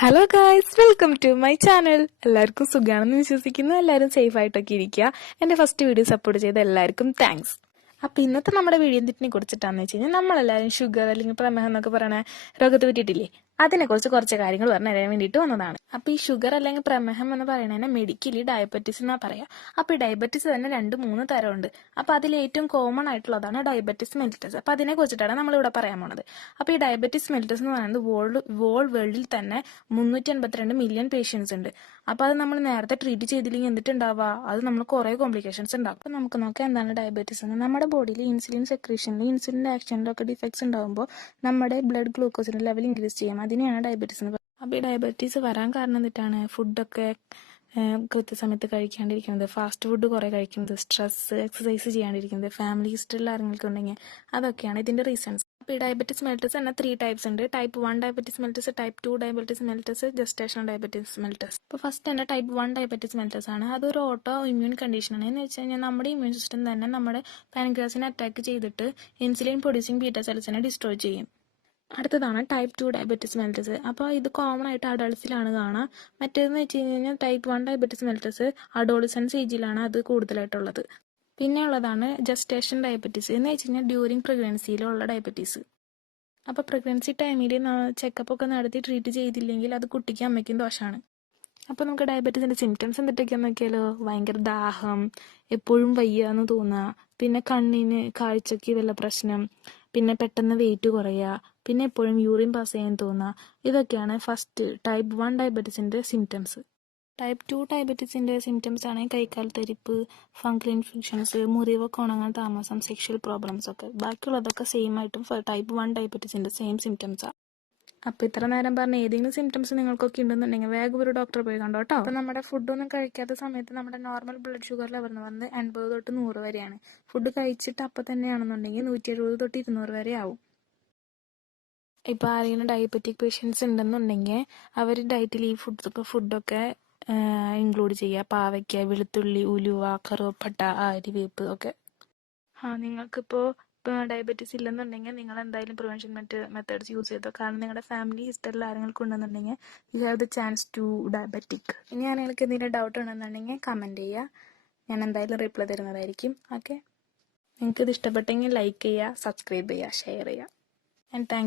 Hello guys, welcome to my channel. എല്ലാവർക്കും സുഖമാണെന്ന് വിശ്വസിക്കുന്നു. എല്ലാവരും സേഫ് ആയിട്ടൊക്കെ ഇരിക്കുക. എൻ്റെ ഫസ്റ്റ് വീഡിയോ സപ്പോർട്ട് ചെയ്ത എല്ലാവർക്കും താങ്ക്സ്. അപ്പോൾ ഇന്നത്തെ നമ്മുടെ വീഡിയോ എന്തിനെ കുറിച്ചിട്ടാണെന്ന് വെച്ച് കഴിഞ്ഞാൽ നമ്മളെല്ലാവരും ഷുഗർ അല്ലെങ്കിൽ പ്രമേഹം എന്നൊക്കെ പറയുന്ന രോഗത്തെ പറ്റിയിട്ടില്ലേ, അതിനെക്കുറിച്ച് കുറച്ച് കാര്യങ്ങൾ പറഞ്ഞു തരാൻ വേണ്ടിയിട്ട് വന്നതാണ്. അപ്പോൾ ഈ ഷുഗർ അല്ലെങ്കിൽ പ്രമേഹം എന്ന് പറയുന്നതിനെ മെഡിക്കലി ഡയബറ്റീസ് എന്നാ പറയാം. അപ്പോൾ ഈ ഡയബറ്റീസ് തന്നെ 2-3 തരമുണ്ട്. അപ്പോൾ അതിൽ ഏറ്റവും കോമൺ ആയിട്ടുള്ളതാണ് ഡയബറ്റീസ് മെലിറ്റസ്. അപ്പോൾ അതിനെ കുറിച്ചിട്ടാണ് നമ്മളിവിടെ പറയാൻ പോണത്. അപ്പോൾ ഈ ഡയബറ്റീസ് മെലിറ്റസ് എന്ന് പറയുന്നത് വേൾഡിൽ തന്നെ 382 മില്യൺ പേഷ്യൻസ് ഉണ്ട്. അപ്പോൾ അത് നമ്മൾ നേരത്തെ ട്രീറ്റ് ചെയ്തില്ലെങ്കിൽ എന്തിട്ടുണ്ടാവുക, അത് നമ്മൾ കുറേ കോംപ്ലിക്കേഷൻസ് ഉണ്ടാകും. അപ്പോൾ നമുക്ക് നോക്കാം എന്താണ് ഡയബറ്റീസ് എന്ന്. നമ്മുടെ ബോഡിയിൽ ഇൻസുലിൻ സെക്രീഷനിൽ ഇൻസുലിൻ്റെ ആക്ഷനിലൊക്കെ ഡിഫക്ട്സ് ഉണ്ടാകുമ്പോൾ നമ്മുടെ ബ്ലഡ് ഗ്ലൂക്കോസിൻ്റെ ലെവൽ ഇൻക്രീസ് ചെയ്യാം. അതിനെയാണ് ഡയബറ്റീസ് എന്ന് പറയുന്നത്. അപ്പോൾ ഈ ഡയബറ്റീസ് വരാൻ കാരണം എന്നിട്ടാണ് ഫുഡൊക്കെ കൃത്യസമയത്ത് കഴിക്കാണ്ടിരിക്കുന്നത്, ഫാസ്റ്റ് ഫുഡ് കുറേ കഴിക്കുന്നത്, സ്ട്രെസ്, എക്സസൈസ് ചെയ്യാണ്ടിരിക്കുന്നത്, ഫാമിലി ഹിസ്റ്ററിൽ ആരെങ്കിലും ഉണ്ടെങ്കിൽ അതൊക്കെയാണ് ഇതിൻ്റെ റീസൺസ്. അപ്പോൾ ഈ ഡയബറ്റീസ് മെലിറ്റസ് തന്നെ 3 ടൈപ്സ് ഉണ്ട്. Type 1 diabetes mellitus, type 2 diabetes mellitus, gestational diabetes mellitus. ഇപ്പോൾ ഫസ്റ്റ് തന്നെ ടൈപ്പ് 1 ഡയബറ്റീസ് മെലിറ്റസ് ആണ്. അതൊരു ഓട്ടോ ഇമ്മ്യൂൺ കണ്ടീഷനാണ്. എന്ന് വെച്ച് കഴിഞ്ഞാൽ നമ്മുടെ ഇമ്മ്യൂൺ സിസ്റ്റം തന്നെ നമ്മുടെ പാൻക്രിയാസിനെ അറ്റാക്ക് ചെയ്തിട്ട് ഇൻസുലിൻ പ്രൊഡ്യൂസിങ് ബീറ്റ സെൽസിനെ ഡിസ്ട്രോയ് ചെയ്യും. അടുത്തതാണ് ടൈപ്പ് 2 ഡയബറ്റീസ് മെലിറ്റസ്. അപ്പോൾ ഇത് കോമൺ ആയിട്ട് അഡൾട്ട്സിലാണ് കാണുക. മറ്റേതെന്ന് വെച്ച് കഴിഞ്ഞാൽ ടൈപ്പ് 1 ഡയബറ്റീസ് മെലിറ്റസ് അഡോളസൻസ് ഏജിലാണ് അത് കൂടുതലായിട്ടുള്ളത്. പിന്നെ ഉള്ളതാണ് ജസ്റ്റേഷൻ ഡയബറ്റീസ്. എന്ന് വെച്ച് കഴിഞ്ഞാൽ ഡ്യൂറിങ് പ്രഗ്നൻസിയിലുള്ള ഡയബറ്റീസ്. അപ്പോൾ പ്രഗ്നൻസി ടൈമിൽ ചെക്കപ്പ് ഒക്കെ നടത്തി ട്രീറ്റ് ചെയ്തില്ലെങ്കിൽ അത് കുട്ടിക്കും അമ്മയ്ക്കും ദോഷമാണ്. അപ്പോൾ നമുക്ക് ഡയബറ്റീസിൻ്റെ സിംറ്റംസ് എന്തൊക്കെയാണെന്ന് നോക്കിയാലോ. ഭയങ്കര ദാഹം, എപ്പോഴും വയ്യ എന്ന് തോന്നുക, പിന്നെ കണ്ണിന് കാഴ്ചയ്ക്ക് വല്ല പ്രശ്നം, പിന്നെ പെട്ടെന്ന് വെയിറ്റ് കുറയുക, പിന്നെ എപ്പോഴും യൂറിൻ പാസ് ചെയ്യാൻ തോന്നുക. ഇതൊക്കെയാണ് ഫസ്റ്റ് ടൈപ്പ് 1 ഡയബറ്റീസിൻ്റെ സിംറ്റംസ്. ടൈപ്പ് 2 ഡയബറ്റീസിൻ്റെ സിംറ്റംസ് ആണെങ്കിൽ കൈക്കാൽ തരിപ്പ്, ഫംഗൽ ഇൻഫെക്ഷൻസ്, മുറിവൊക്കെ ഉണങ്ങാൻ താമസം, സെക്ഷൽ പ്രോബ്ലംസ് ഒക്കെ. ബാക്കിയുള്ളതൊക്കെ സെയിം ആയിട്ടും ടൈപ്പ് 1 ഡയബറ്റീസിൻ്റെ സെയിം സിംറ്റംസാണ്. അപ്പോൾ ഇത്ര നേരം പറഞ്ഞ ഏതെങ്കിലും സിംറ്റംസ് നിങ്ങൾക്കൊക്കെ ഉണ്ടെന്നുണ്ടെങ്കിൽ വേഗം ഒരു ഡോക്ടറെ പോയി കണ്ടോ കേട്ടോ. അപ്പോൾ നമ്മുടെ ഫുഡൊന്നും കഴിക്കാത്ത സമയത്ത് നമ്മുടെ നോർമൽ ബ്ലഡ് ഷുഗർ ലെവൽ വന്ന് 80 തൊട്ട് 100 വരെയാണ്. ഫുഡ് കഴിച്ചിട്ട് അപ്പം തന്നെയാണെന്നുണ്ടെങ്കിൽ 170 തൊട്ട് 200 വരെ ആവും. ഇപ്പോൾ ആരെങ്കിലും ഡയബറ്റിക് പേഷ്യൻസ് ഉണ്ടെന്നുണ്ടെങ്കിൽ അവർ ഡയറ്റിൽ ഈ ഫുഡൊക്കെ ഇൻക്ലൂഡ് ചെയ്യുക. പാവയ്ക്ക, വെളുത്തുള്ളി, ഉലുവ, കറുവപ്പട്ട, ആര്യവേപ്പ് ഒക്കെ. നിങ്ങൾക്കിപ്പോൾ ഡയബറ്റീസ് ഇല്ലെന്നുണ്ടെങ്കിൽ നിങ്ങൾ എന്തായാലും പ്രിവെൻഷൻ മെത്തേഡ്സ് യൂസ് ചെയ്തോ. കാരണം നിങ്ങളുടെ ഫാമിലി ഹിസ്റ്ററിൽ ആരെങ്കിലും ഉണ്ടെന്നുണ്ടെങ്കിൽ you have the chance to diabetic. ഇനി നിങ്ങൾക്ക് എന്തെങ്കിലും ഡൗട്ട് ഉണ്ടെന്നുണ്ടെങ്കിൽ കമൻറ്റ് ചെയ്യുക. ഞാൻ എന്തായാലും റിപ്ലൈ തരുന്നതായിരിക്കും. ഓക്കെ, നിങ്ങൾക്ക് ഇത് ഇഷ്ടപ്പെട്ടെങ്കിൽ ലൈക്ക് ചെയ്യുക, സബ്സ്ക്രൈബ് ചെയ്യുക, ഷെയർ ചെയ്യുക. And thank